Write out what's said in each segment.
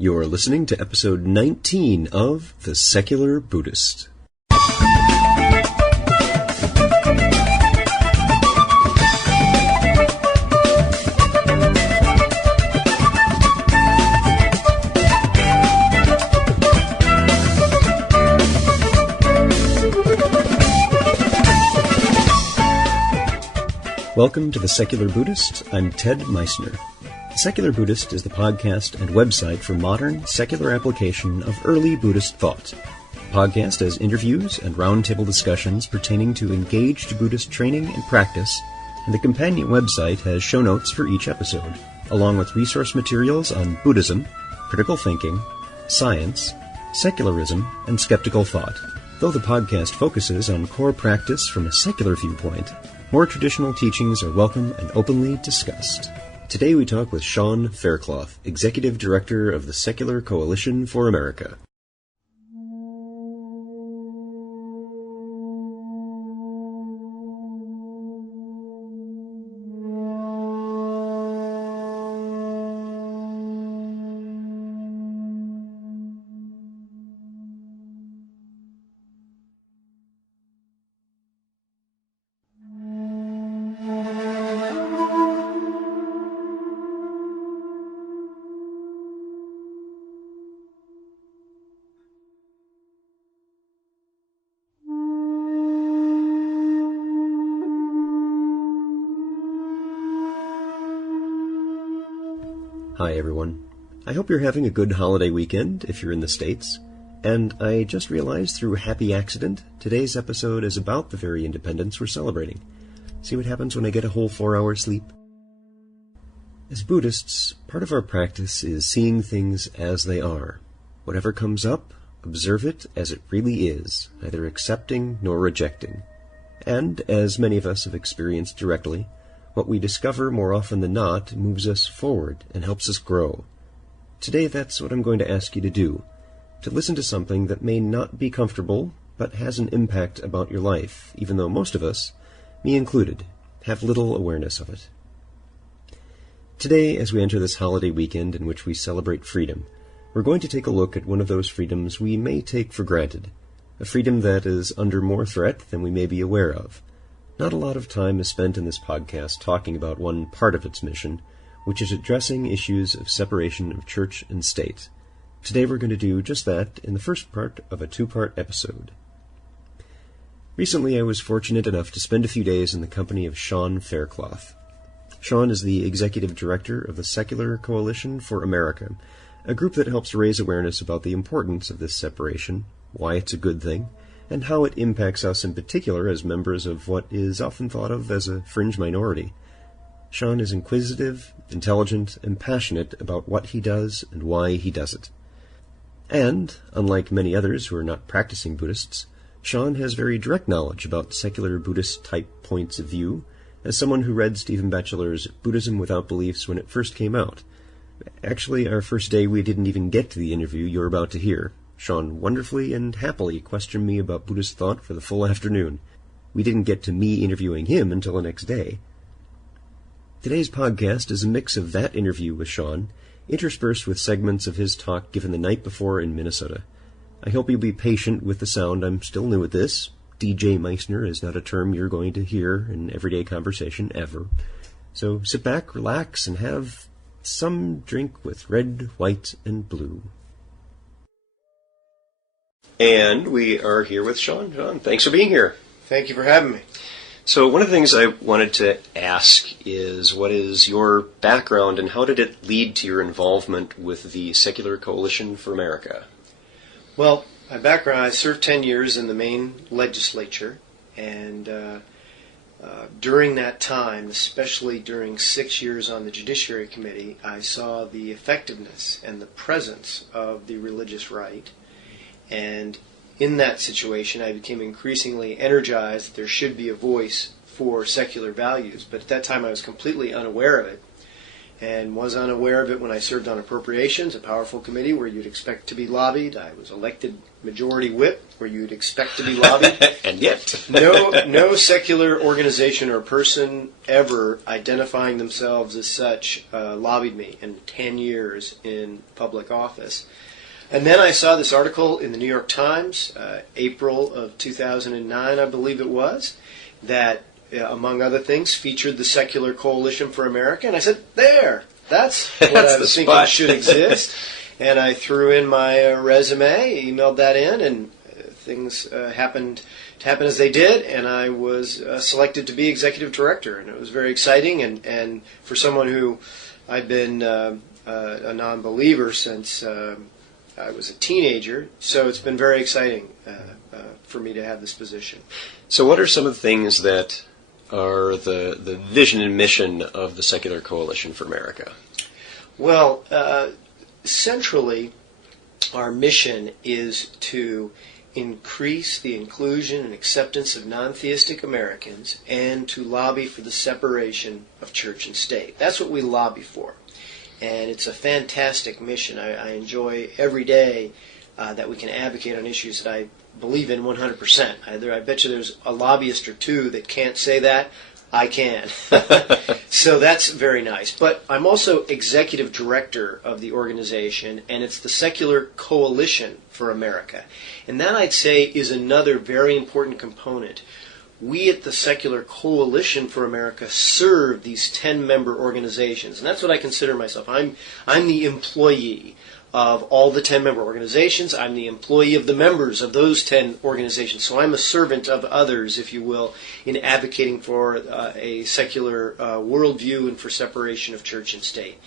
You're listening to episode 19 of The Secular Buddhist. Welcome to The Secular Buddhist. I'm Ted Meissner. The Secular Buddhist is the podcast and website for modern, secular application of early Buddhist thought. The podcast has interviews and roundtable discussions pertaining to engaged Buddhist training and practice, and the companion website has show notes for each episode, along with resource materials on Buddhism, critical thinking, science, secularism, and skeptical thought. Though the podcast focuses on core practice from a secular viewpoint, more traditional teachings are welcome and openly discussed. Today we talk with Sean Faircloth, Executive Director of the Secular Coalition for America. Hi everyone. I hope you're having a good holiday weekend if you're in the States. And I just realized through a happy accident, today's episode is about the very independence we're celebrating. See what happens when I get a whole 4 hours sleep? As Buddhists, part of our practice is seeing things as they are. Whatever comes up, observe it as it really is, neither accepting nor rejecting. And, as many of us have experienced directly, what we discover more often than not moves us forward and helps us grow. Today that's what I'm going to ask you to do, to listen to something that may not be comfortable, but has an impact about your life, even though most of us, me included, have little awareness of it. Today, as we enter this holiday weekend in which we celebrate freedom, we're going to take a look at one of those freedoms we may take for granted, a freedom that is under more threat than we may be aware of. Not a lot of time is spent in this podcast talking about one part of its mission, which is addressing issues of separation of church and state. Today we're going to do just that in the first part of a 2-part episode. Recently I was fortunate enough to spend a few days in the company of Sean Faircloth. Sean is the Executive Director of the Secular Coalition for America, a group that helps raise awareness about the importance of this separation, why it's a good thing, and how it impacts us in particular as members of what is often thought of as a fringe minority. Sean is inquisitive, intelligent, and passionate about what he does and why he does it. And, unlike many others who are not practicing Buddhists, Sean has very direct knowledge about secular Buddhist-type points of view, as someone who read Stephen Batchelor's Buddhism Without Beliefs when it first came out. Actually, our first day we didn't even get to the interview you're about to hear. Sean wonderfully and happily questioned me about Buddhist thought for the full afternoon. We didn't get to me interviewing him until the next day. Today's podcast is a mix of that interview with Sean, interspersed with segments of his talk given the night before in Minnesota. I hope you'll be patient with the sound. I'm still new at this. DJ Meissner is not a term you're going to hear in everyday conversation ever. So sit back, relax, and have some drink with red, white, and blue. And we are here with Sean. Sean, thanks for being here. Thank you for having me. So one of the things I wanted to ask is, what is your background and how did it lead to your involvement with the Secular Coalition for America? Well, my background, I served 10 years in the Maine legislature, and during that time, especially during 6 years on the Judiciary Committee, I saw the effectiveness and the presence of the religious right. And in that situation, I became increasingly energized that there should be a voice for secular values. But at that time, I was completely unaware of it. and was unaware of it when I served on appropriations, a powerful committee where you'd expect to be lobbied. I was elected majority whip where you'd expect to be lobbied. And yet. No secular organization or person ever identifying themselves as such lobbied me in 10 years in public office. And then I saw this article in the New York Times, April of 2009, I believe it was, that among other things, featured the Secular Coalition for America. And I said, that's what I was thinking should exist. And I threw in my resume, emailed that in, and things happened as they did. And I was selected to be executive director. And it was very exciting. And for someone who I've been a non-believer since I was a teenager, so it's been very exciting for me to have this position. So what are some of the things that are the vision and mission of the Secular Coalition for America? Well, centrally, our mission is to increase the inclusion and acceptance of non-theistic Americans and to lobby for the separation of church and state. That's what we lobby for. And it's a fantastic mission. I enjoy every day that we can advocate on issues that I believe in 100%. I bet you there's a lobbyist or two that can't say that. I can. So that's very nice. But I'm also executive director of the organization, and it's the Secular Coalition for America. And that, I'd say, is another very important component. We at the Secular Coalition for America serve these 10-member organizations, and that's what I consider myself. I'm the employee of all the 10-member organizations. I'm the employee of the members of those 10 organizations. So I'm a servant of others, if you will, in advocating for a secular worldview and for separation of church and state.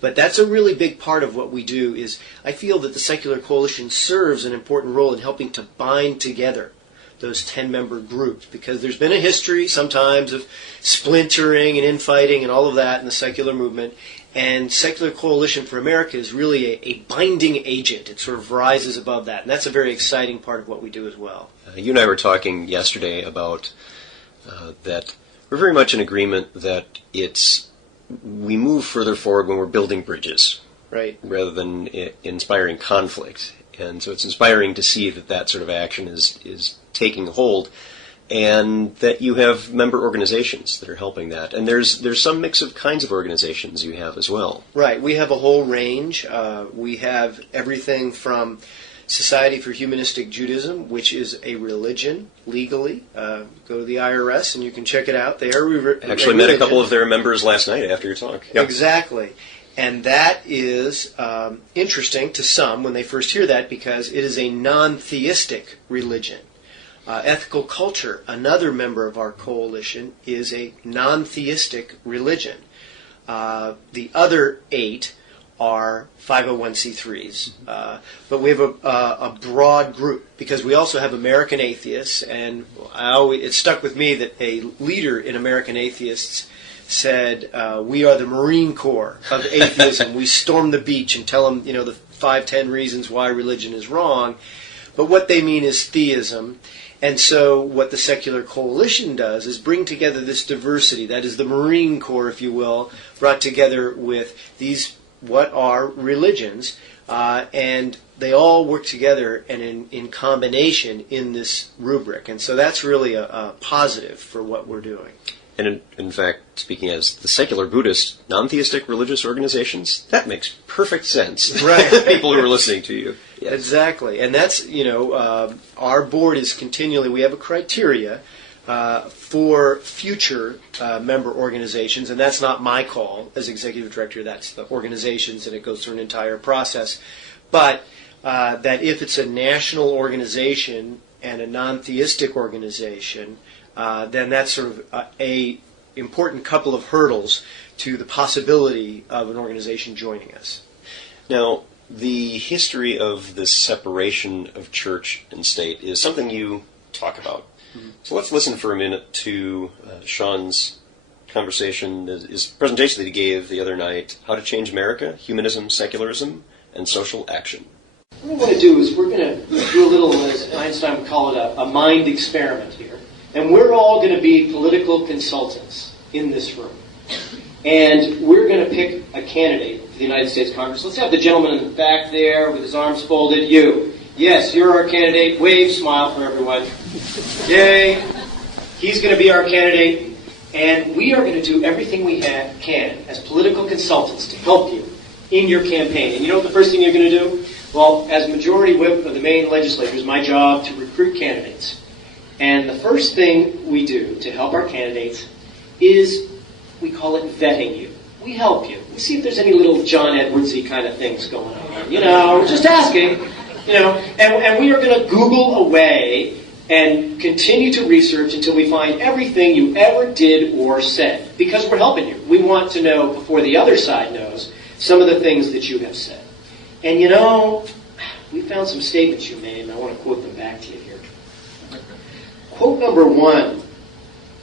But that's a really big part of what we do. Is I feel that the Secular Coalition serves an important role in helping to bind together those 10-member groups, because there's been a history sometimes of splintering and infighting and all of that in the secular movement. And Secular Coalition for America is really a binding agent. It sort of rises above that. And that's a very exciting part of what we do as well. You and I were talking yesterday about that we're very much in agreement that we move further forward when we're building bridges, right, rather than inspiring conflict. And so it's inspiring to see that sort of action is taking hold, and that you have member organizations that are helping that. And there's some mix of kinds of organizations you have as well. Right. We have a whole range. We have everything from Society for Humanistic Judaism, which is a religion legally. Go to the IRS and you can check it out. They are actually met a couple of their members last night after your talk. Yep. Exactly. And that is interesting to some when they first hear that, because it is a non-theistic religion. Ethical Culture, another member of our coalition, is a non-theistic religion. The other 8 are 501c3s. But we have a broad group, because we also have American Atheists, and it stuck with me that a leader in American Atheists said, we are the Marine Corps of atheism. We storm the beach and tell them, the 5-10 reasons why religion is wrong. But what they mean is theism. And so what the Secular Coalition does is bring together this diversity, that is the Marine Corps, if you will, brought together with these, what are religions, and they all work together and in combination in this rubric. And so that's really a positive for what we're doing. And in fact, speaking as the secular Buddhist, non-theistic religious organizations, that makes perfect sense. Right. People who are listening to you. Yes. Exactly. And that's, our board is continually, we have a criteria for future member organizations, and that's not my call as executive director, that's the organizations, and it goes through an entire process. But that if it's a national organization and a non-theistic organization, then that's sort of a important couple of hurdles to the possibility of an organization joining us. Now, the history of this separation of church and state is something you talk about. Mm-hmm. So let's listen for a minute to Sean's conversation, his presentation that he gave the other night, How to Change America, Humanism, Secularism, and Social Action. What we want to do is we're going to do a little, as Einstein would call it, a mind experiment here. And we're all going to be political consultants in this room. And we're going to pick a candidate for the United States Congress. Let's have the gentleman in the back there with his arms folded. You. Yes, you're our candidate. Wave, smile for everyone. Yay. He's going to be our candidate. And we are going to do everything we can as political consultants to help you in your campaign. And you know what the first thing you're going to do? Well, as majority whip of the Maine legislature, it's my job to recruit candidates. And the first thing we do to help our candidates is we call it vetting you. We help you. We see if there's any little John Edwardsy kind of things going on. You know, just asking. You know, and we are going to Google away and continue to research until we find everything you ever did or said. Because we're helping you. We want to know, before the other side knows, some of the things that you have said. And you know, we found some statements you made, and I want to quote them back to you here. Quote number 1.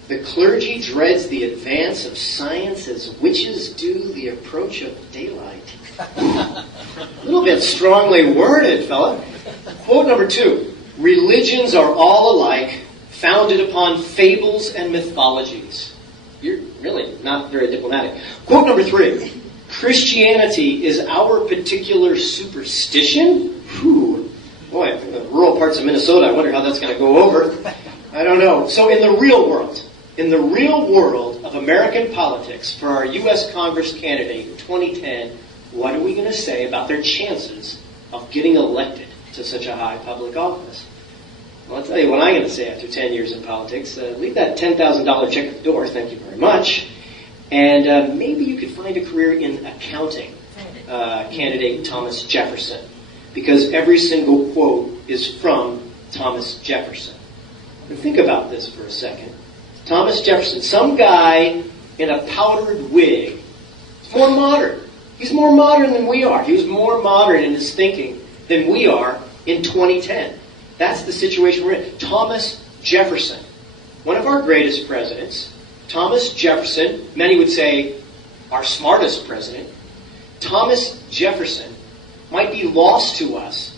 The clergy dreads the advance of science as witches do the approach of daylight. A little bit strongly worded, fella. Quote number 2. Religions are all alike, founded upon fables and mythologies. You're really not very diplomatic. Quote number 3. Christianity is our particular superstition? Whew. Boy, in the rural parts of Minnesota, I wonder how that's going to go over. I don't know. So in the real world of American politics, for our U.S. Congress candidate in 2010, what are we going to say about their chances of getting elected to such a high public office? Well, I'll tell you what I'm going to say after 10 years in politics. Leave that $10,000 check at the door, thank you very much. And maybe you could find a career in accounting, candidate Thomas Jefferson, because every single quote is from Thomas Jefferson. And think about this for a second. Thomas Jefferson, some guy in a powdered wig, is more modern. He's more modern than we are. He was more modern in his thinking than we are in 2010. That's the situation we're in. Thomas Jefferson, one of our greatest presidents. Thomas Jefferson, many would say our smartest president. Thomas Jefferson might be lost to us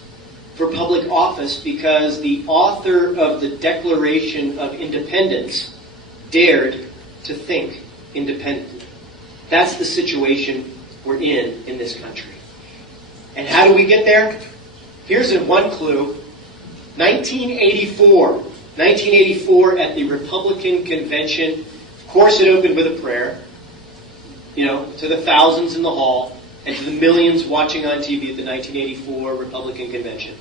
for public office because the author of the Declaration of Independence dared to think independently. That's the situation we're in this country. And how do we get there? Here's one clue. 1984 at the Republican Convention. Of course it opened with a prayer, you know, to the thousands in the hall and to the millions watching on TV at the 1984 Republican Convention.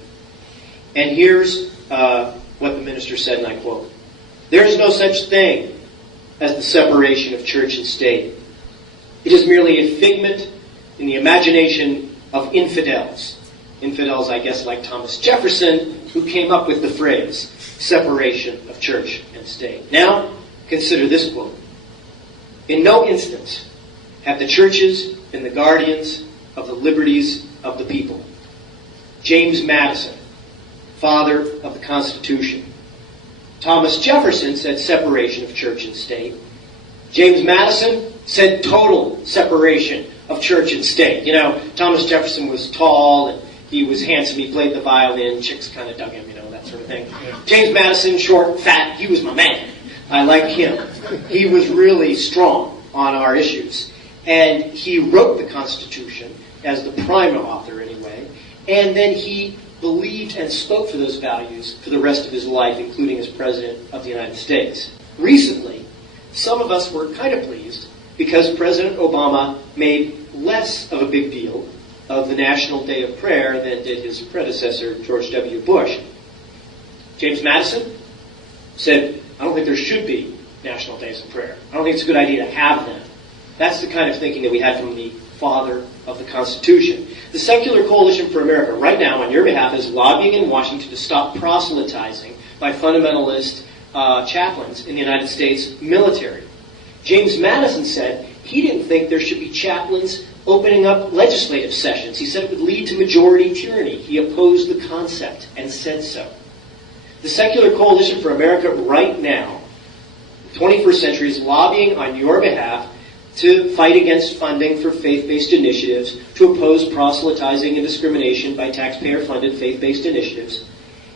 And here's what the minister said, and I quote, "There is no such thing as the separation of church and state. It is merely a figment in the imagination of infidels." Infidels, I guess, like Thomas Jefferson, who came up with the phrase, separation of church and state. Now, consider this quote. "In no instance have the churches been the guardians of the liberties of the people." James Madison, father of the Constitution. Thomas Jefferson said separation of church and state. James Madison said total separation of church and state. You know, Thomas Jefferson was tall and he was handsome. He played the violin. Chicks kind of dug him, you know, that sort of thing. James Madison, short, fat, he was my man. I liked him. He was really strong on our issues. And he wrote the Constitution as the prime author anyway. And then he believed and spoke for those values for the rest of his life, including as President of the United States. Recently, some of us were kind of pleased because President Obama made less of a big deal of the National Day of Prayer than did his predecessor, George W. Bush. James Madison said, "I don't think there should be National Days of Prayer. I don't think it's a good idea to have them." That's the kind of thinking that we had from the father of the Constitution. The Secular Coalition for America right now, on your behalf, is lobbying in Washington to stop proselytizing by fundamentalist chaplains in the United States military. James Madison said he didn't think there should be chaplains opening up legislative sessions. He said it would lead to majority tyranny. He opposed the concept and said so. The Secular Coalition for America right now, the 21st century, is lobbying on your behalf to fight against funding for faith-based initiatives, to oppose proselytizing and discrimination by taxpayer-funded faith-based initiatives.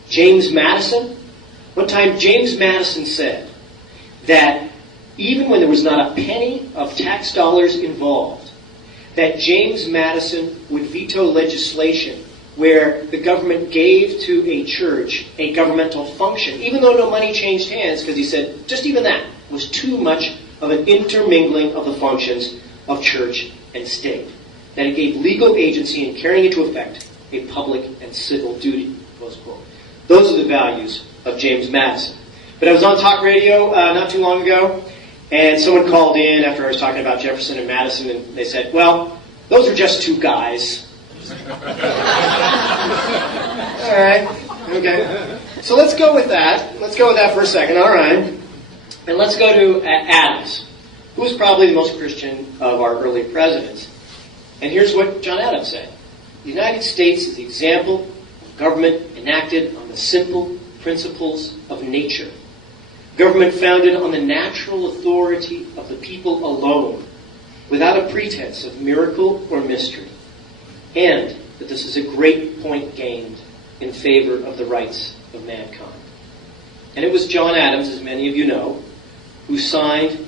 James Madison, one time James Madison said that even when there was not a penny of tax dollars involved, that James Madison would veto legislation where the government gave to a church a governmental function, even though no money changed hands, because he said just even that was too much of an intermingling of the functions of church and state. That it gave legal agency in carrying into effect a public and civil duty, close quote. Those are the values of James Madison. But I was on talk radio not too long ago, and someone called in after I was talking about Jefferson and Madison, and they said, well, those are just two guys. All right, okay. So let's go with that. Let's go with that for a second, all right. And let's go to Adams, who was probably the most Christian of our early presidents. And here's what John Adams said. The United States is the example of government enacted on the simple principles of nature. Government founded on the natural authority of the people alone, without a pretense of miracle or mystery. And that this is a great point gained in favor of the rights of mankind. And it was John Adams, as many of you know, who signed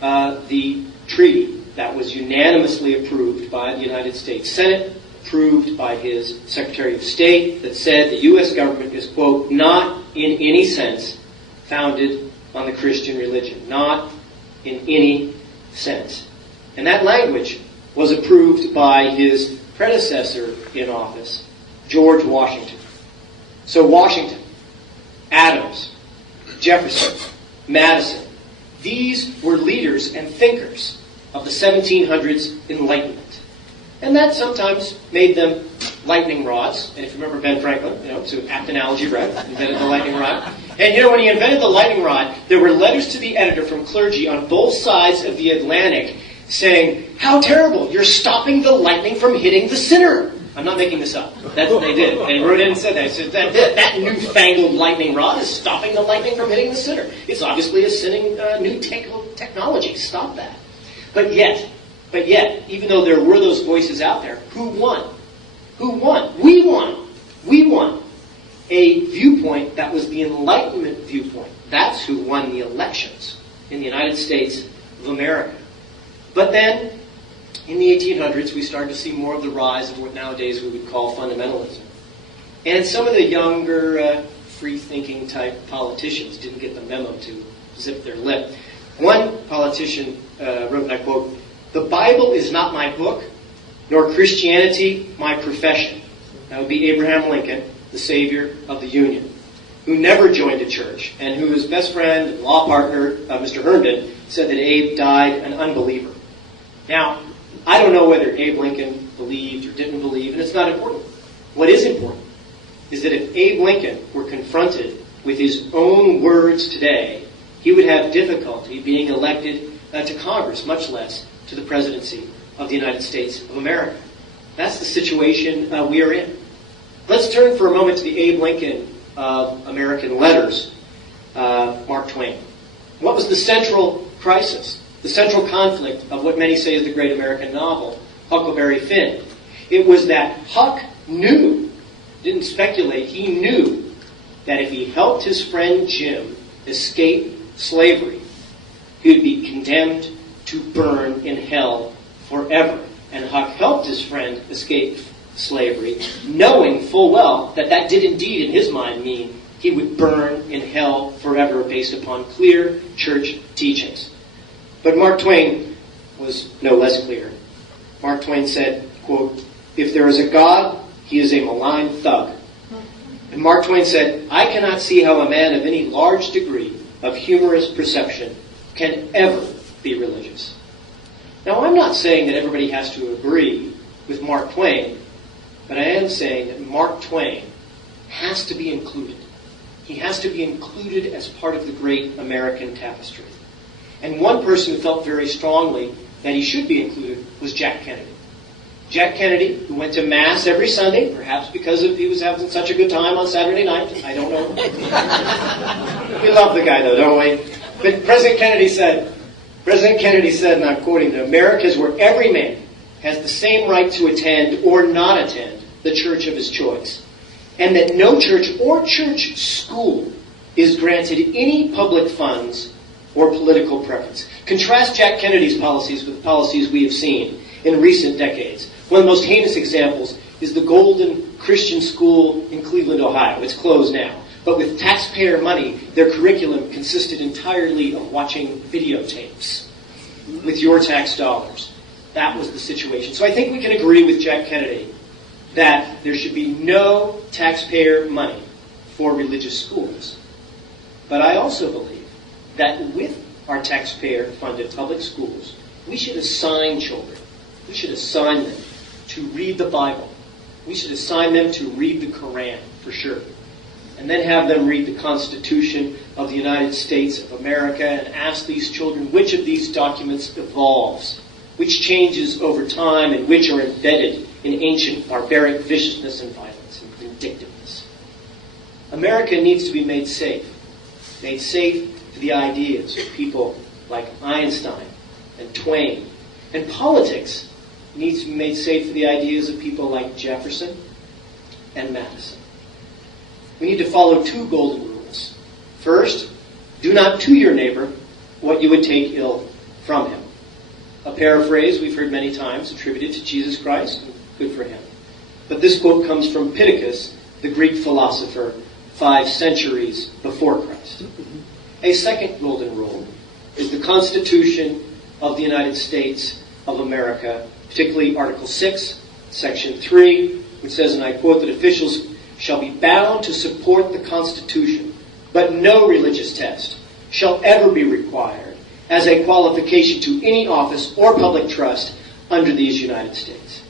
the treaty that was unanimously approved by the United States Senate, approved by his Secretary of State, that said the U.S. government is, quote, not in any sense founded on the Christian religion. Not in any sense. And that language was approved by his predecessor in office, George Washington. So Washington, Adams, Jefferson, Madison, these were leaders and thinkers of the 1700s Enlightenment. And that sometimes made them lightning rods. And if you remember Ben Franklin, it's an apt analogy, right? Invented the lightning rod. And when he invented the lightning rod, there were letters to the editor from clergy on both sides of the Atlantic saying, how terrible, you're stopping the lightning from hitting the sinner. I'm not making this up. That's what they did. They wrote in and said that. They said that newfangled lightning rod is stopping the lightning from hitting the sinner. It's obviously a sinning new technology. Stop that. But yet, even though there were those voices out there, who won? Who won? We won. We won. A viewpoint that was the Enlightenment viewpoint. That's who won the elections in the United States of America. But then, in the 1800s, we started to see more of the rise of what nowadays we would call fundamentalism. And some of the younger, free-thinking type politicians didn't get the memo to zip their lip. One politician wrote, and I quote, "The Bible is not my book, nor Christianity my profession." That would be Abraham Lincoln, the savior of the Union, who never joined a church, and whose best friend and law partner, Mr. Herndon, said that Abe died an unbeliever. Now, I don't know whether Abe Lincoln believed or didn't believe, and it's not important. What is important is that if Abe Lincoln were confronted with his own words today, he would have difficulty being elected to Congress, much less to the presidency of the United States of America. That's the situation we are in. Let's turn for a moment to the Abe Lincoln of American letters, Mark Twain. What was the central crisis, the central conflict of what many say is the great American novel, Huckleberry Finn? It was that Huck knew, didn't speculate, he knew that if he helped his friend Jim escape slavery, he would be condemned to burn in hell forever. And Huck helped his friend escape slavery, knowing full well that that did indeed, in his mind, mean he would burn in hell forever based upon clear church teachings. But Mark Twain was no less clear. Mark Twain said, quote, "If there is a God, he is a malign thug." And Mark Twain said, "I cannot see how a man of any large degree of humorous perception can ever be religious." Now, I'm not saying that everybody has to agree with Mark Twain, but I am saying that Mark Twain has to be included. He has to be included as part of the great American tapestry. And one person who felt very strongly that he should be included was Jack Kennedy. Jack Kennedy, who went to Mass every Sunday, perhaps because he was having such a good time on Saturday night. I don't know. We love the guy, though, don't we? But President Kennedy said, and I'm quoting him, "America is where every man has the same right to attend or not attend the church of his choice, and that no church or church school is granted any public funds or political preference. Contrast Jack Kennedy's policies with the policies we have seen in recent decades. One of the most heinous examples is the Golden Christian School in Cleveland, Ohio. It's closed now. But with taxpayer money, their curriculum consisted entirely of watching videotapes with your tax dollars. That was the situation. So I think we can agree with Jack Kennedy that there should be no taxpayer money for religious schools. But I also believe that with our taxpayer-funded public schools, we should assign children. We should assign them to read the Bible. We should assign them to read the Koran, for sure. And then have them read the Constitution of the United States of America and ask these children which of these documents evolves, which changes over time, and which are embedded in ancient barbaric viciousness and violence and vindictiveness. America needs to be made safe for the ideas of people like Einstein and Twain. And politics needs to be made safe for the ideas of people like Jefferson and Madison. We need to follow two golden rules. First, do not to your neighbor what you would take ill from him. A paraphrase we've heard many times attributed to Jesus Christ. Good for him. But this quote comes from Pittacus, the Greek philosopher, 5 centuries before Christ. A second golden rule is the Constitution of the United States of America, particularly Article 6, Section 3, which says, and I quote, that officials shall be bound to support the Constitution, but no religious test shall ever be required as a qualification to any office or public trust under these United States.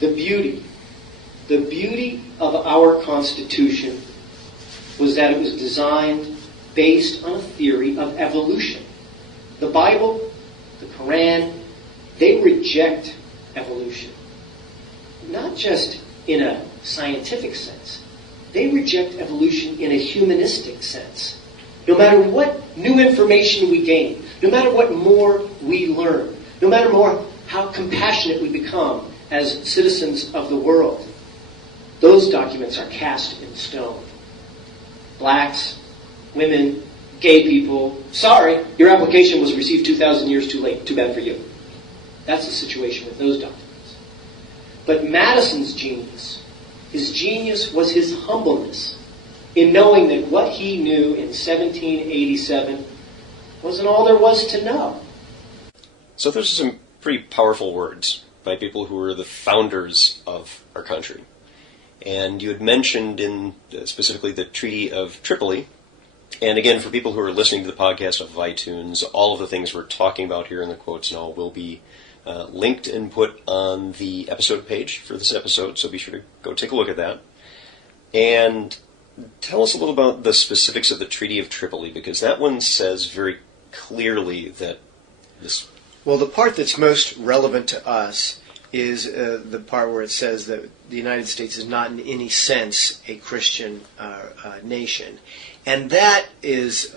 The beauty of our Constitution was that it was designed based on a theory of evolution. The Bible, the Quran, they reject evolution. Not just in a scientific sense. They reject evolution in a humanistic sense. No matter what new information we gain, no matter what more we learn, no matter more how compassionate we become as citizens of the world, those documents are cast in stone. Blacks, women, gay people, sorry, your application was received 2,000 years too late. Too bad for you. That's the situation with those documents. But Madison's genius, his genius was his humbleness in knowing that what he knew in 1787 wasn't all there was to know. So those are some pretty powerful words by people who were the founders of our country. And you had mentioned in specifically the Treaty of Tripoli, and again, for people who are listening to the podcast of iTunes, all of the things we're talking about here in the quotes and all will be linked and put on the episode page for this episode, so be sure to go take a look at that. And tell us a little about the specifics of the Treaty of Tripoli, because that one says very clearly that this... Well, the part that's most relevant to us is the part where it says that the United States is not in any sense a Christian nation. And that is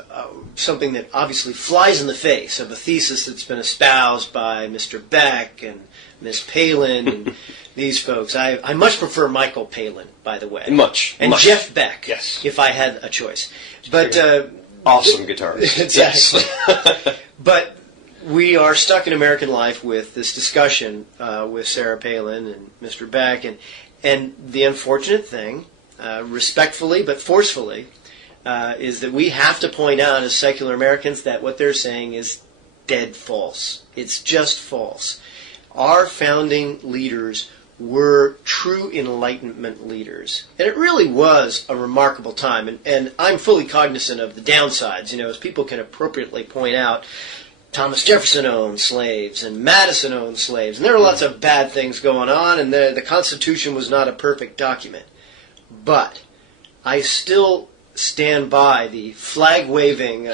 something that obviously flies in the face of a thesis that's been espoused by Mr. Beck and Ms. Palin and these folks. I much prefer Michael Palin, by the way. Much. And Jeff Beck, yes, if I had a choice. But awesome guitarist. Exactly. Yes. But we are stuck in American life with this discussion with Sarah Palin and Mr. Beck. And the unfortunate thing, respectfully but forcefully, is that we have to point out as secular Americans that what they're saying is dead false. It's just false. Our founding leaders were true Enlightenment leaders. And it really was a remarkable time. And I'm fully cognizant of the downsides. You know, as people can appropriately point out, Thomas Jefferson owned slaves, and Madison owned slaves. And there were lots of bad things going on, and the Constitution was not a perfect document. But I still stand by the flag-waving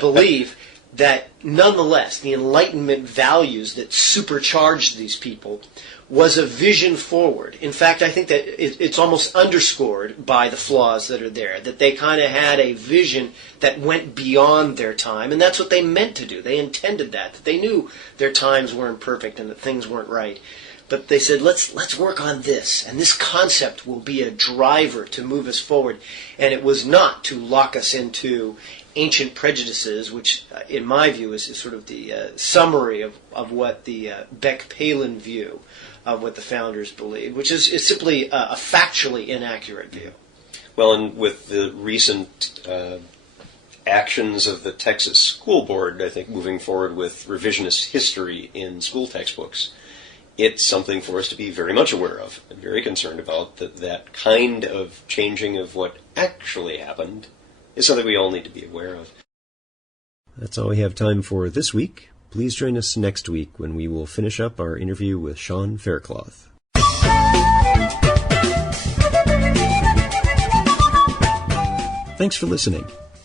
belief that nonetheless the Enlightenment values that supercharged these people was a vision forward. In fact, I think that it's almost underscored by the flaws that are there, that they kind of had a vision that went beyond their time, and that's what they meant to do. They intended that they knew their times weren't perfect and that things weren't right. But they said, let's work on this, and this concept will be a driver to move us forward. And it was not to lock us into Ancient Prejudices, which in my view is sort of the summary of what the Beck-Palin view of what the founders believed, which is simply a factually inaccurate view. Well, and with the recent actions of the Texas School Board, I think, moving forward with revisionist history in school textbooks, it's something for us to be very much aware of and very concerned about, that kind of changing of what actually happened is something we all need to be aware of. That's all we have time for this week. Please join us next week when we will finish up our interview with Sean Faircloth. Thanks for listening.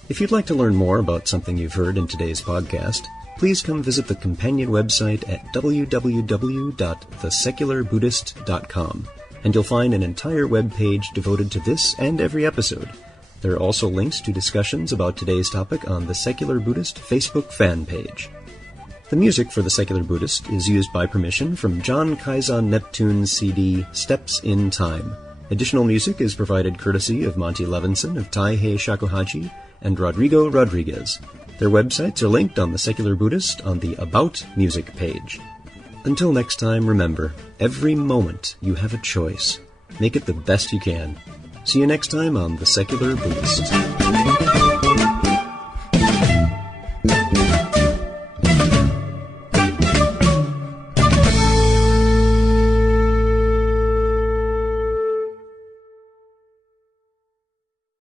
If you'd like to learn more about something you've heard in today's podcast, please come visit the companion website at www.thesecularbuddhist.com, and you'll find an entire web page devoted to this and every episode. There are also links to discussions about today's topic on the Secular Buddhist Facebook fan page. The music for The Secular Buddhist is used by permission from John Kaizan Neptune's CD, Steps in Time. Additional music is provided courtesy of Monty Levinson of Taihei Shakuhachi and Rodrigo Rodriguez. Their websites are linked on The Secular Buddhist on the About Music page. Until next time, remember, every moment you have a choice. Make it the best you can. See you next time on The Secular Buddhist.